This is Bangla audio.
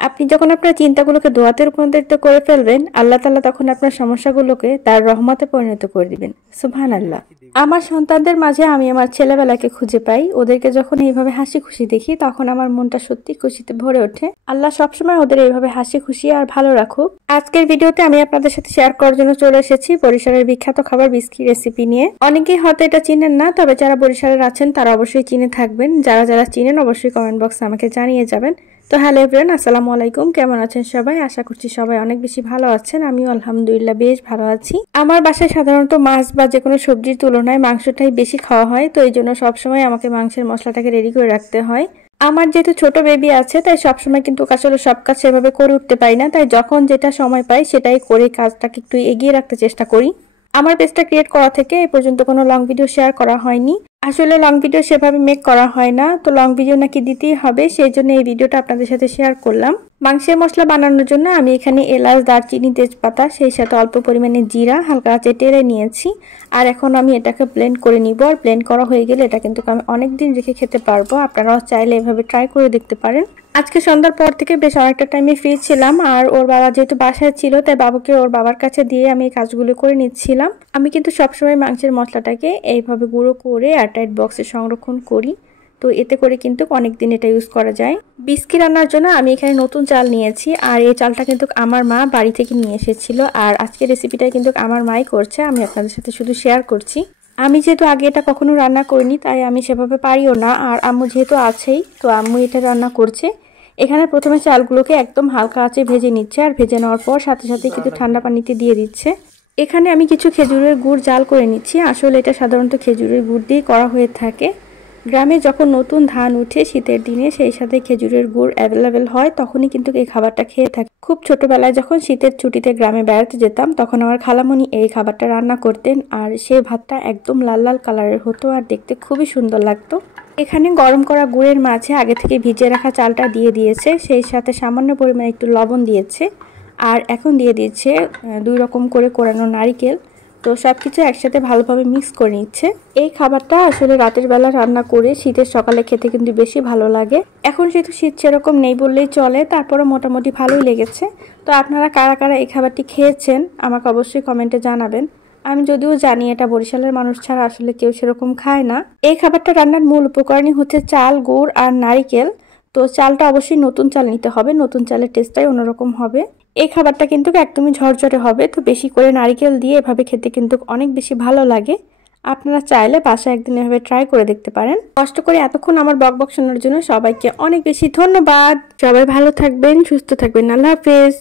আপনি যখন আপনার চিন্তাগুলোকে দোয়াতে রূপান্তরিত করে ফেলবেন, আল্লাহ তাআলা তখন আপনার সমস্যাগুলোকে তার রহমতে পরিণত করে দিবেন। সুবহানাল্লাহ। আমার সন্তানদের মাঝে আমি আমার ছেলেবেলাকে খুঁজে পাই। ওদেরকে যখন এইভাবে হাসি খুশি দেখি তখন আমার মনটা সত্যি খুশিতে ভরে ওঠে। আল্লাহ সবসময় ওদের এইভাবে হাসি খুশি আর ভালো রাখুক। আজকের ভিডিওতে আমি আপনাদের সাথে শেয়ার করার জন্য চলে এসেছি বরিশালের বিখ্যাত খাবার বিস্কিট রেসিপি নিয়ে। অনেকেই হয়তো এটা চিনেন না, তবে যারা বরিশালের আছেন তারা অবশ্যই চিনে থাকবেন। যারা চিনেন অবশ্যই কমেন্ট বক্সে আমাকে জানিয়ে যাবেন। তো হ্যালো এভরিওয়ান, আসসালামু আলাইকুম। কেমন আছেন সবাই? আশা করছি সবাই অনেক বেশি ভালো আছেন। আমিও আলহামদুলিল্লাহ বেশ ভালো আছি। আমার বাসায় সাধারণত মাছ বা যে কোনো সবজির তুলনায় মাংসটাই বেশি খাওয়া হয়, তো এই জন্য সবসময় আমাকে মাংসের মশলাটাকে রেডি করে রাখতে হয়। আমার যেহেতু ছোট বেবি আছে, তাই সবসময় কিন্তু আসলে সব কাজ সেভাবে করে উঠতে পারি না, তাই যখন যেটা সময় পাই সেটাই করে কাজটাকে একটু এগিয়ে রাখতে চেষ্টা করি। আমার পেজটা ক্রিয়েট করা থেকে এই পর্যন্ত কোনো লং ভিডিও শেয়ার করা হয়নি। আসলে লং ভিডিও সেভাবে মেক করা হয় না, তো লং ভিডিও নাকি দিতেই হবে, সেই জন্য এই ভিডিওটা আপনাদের সাথে শেয়ার করলাম। মাংসের মশলা বানানোর জন্য আমি এখানে এলাচ, দারচিনি, তেজপাতা, সেই সাথে অল্প পরিমাণে জিরা হালকা আঁচে টেলে নিয়েছি। আর এখন আমি এটাকে ব্লেন্ড করে নিব। আর ব্লেন্ড করা হয়ে গেলে এটা কিন্তু আমি অনেকদিন রেখে খেতে পারবো। আপনারাও চাইলে এভাবে ট্রাই করে দেখতে পারেন। আজকে সন্ধ্যার পর থেকে বেশ অনেকটা টাইমে ফ্রি ছিলাম, আর ওর বাবা যেহেতু বাসায় ছিল তাই বাবুকে ওর বাবার কাছে দিয়ে আমি এই কাজগুলো করে নিচ্ছিলাম। আমি কিন্তু সবসময় মাংসের মশলাটাকে এইভাবে গুঁড়ো করে এয়ারটাইট বক্সে সংরক্ষণ করি, তো এতে করে কিন্তু অনেকদিন এটা ইউজ করা যায়। বিস্কিট রান্নার জন্য আমি এখানে নতুন চাল নিয়েছি, আর এই চালটা কিন্তু আমার মা বাড়ি থেকে নিয়ে এসেছিল। আর আজকের রেসিপিটা কিন্তু আমার মাই করছে, আমি আপনাদের সাথে শুধু শেয়ার করছি। আমি যেহেতু আগে এটা কখনো রান্না করিনি, তাই আমি সেভাবে পারিও না। আর আম্মু যেহেতু আছেই, তো আম্মু এটা রান্না করছে। এখানে প্রথমে চালগুলোকে একদম হালকা আঁচে ভেজে নিচ্ছে, আর ভেজে নেওয়ার পর সাথে সাথে কিন্তু ঠান্ডা পানিতে দিয়ে দিচ্ছে। এখানে আমি কিছু খেজুরের গুড় জাল করে নিচ্ছি। আসলে এটা সাধারণত খেজুরের গুড় দিয়ে করা হয়ে থাকে। গ্রামে যখন নতুন ধান উঠে শীতের দিনে, সেই সাথে খেজুরের গুড় অ্যাভেলেবেল হয়, তখনই কিন্তু এই খাবারটা খেয়ে থাকি। খুব ছোটবেলায় যখন শীতের ছুটিতে গ্রামে বেড়াতে যেতাম, তখন আমার খালামণি এই খাবারটা রান্না করতেন, আর সেই ভাতটা একদম লাল লাল কালারের হতো আর দেখতে খুবই সুন্দর লাগতো। এখানে গরম করা গুড়ের মাঝে আগে থেকে ভিজিয়ে রাখা চালটা দিয়ে দিয়েছে, সেই সাথে সামান্য পরিমাণে একটু লবণ দিয়েছে, আর এখন দিয়ে দিচ্ছে 2 রকম করে কোরানো নারিকেল। তো সবকিছু একসাথে ভালোভাবে মিক্স করে নিচ্ছে। এই খাবারটা আসলে রাতের বেলা রান্না করে শীতের সকালে খেতে কিন্তু বেশি ভালো লাগে। এখন যেহেতু শীত সেরকম নেই বললেই চলে, তারপরে মোটামুটি ভালোই লেগেছে। তো আপনারা কারা কারা এই খাবারটি খেয়েছেন আমাকে অবশ্যই কমেন্টে জানাবেন। আমি যদিও জানি এটা বরিশালের মানুষ ছাড়া আসলে কেউ সেরকম খায় না। এই খাবারটা রান্নার মূল উপকরণই হচ্ছে চাল, গুড় আর নারিকেল। তো চালটা অবশ্যই নতুন চাল নিতে হবে, নতুন চালের টেস্টটাই অন্যরকম হবে। এই খাবারটা কিন্তু একদমই ঝরঝরে হবে, তো বেশি করে নারিকেল দিয়ে এভাবে খেতে কিন্তু অনেক বেশি ভালো লাগে। আপনারা চাইলে বাসায় একদিন এভাবে ট্রাই করে দেখতে পারেন। কষ্ট করে এতক্ষণ আমার বকবক শোনার জন্য সবাইকে অনেক বেশি ধন্যবাদ। সবাই ভালো থাকবেন, সুস্থ থাকবেন। আল্লাহ হাফেজ।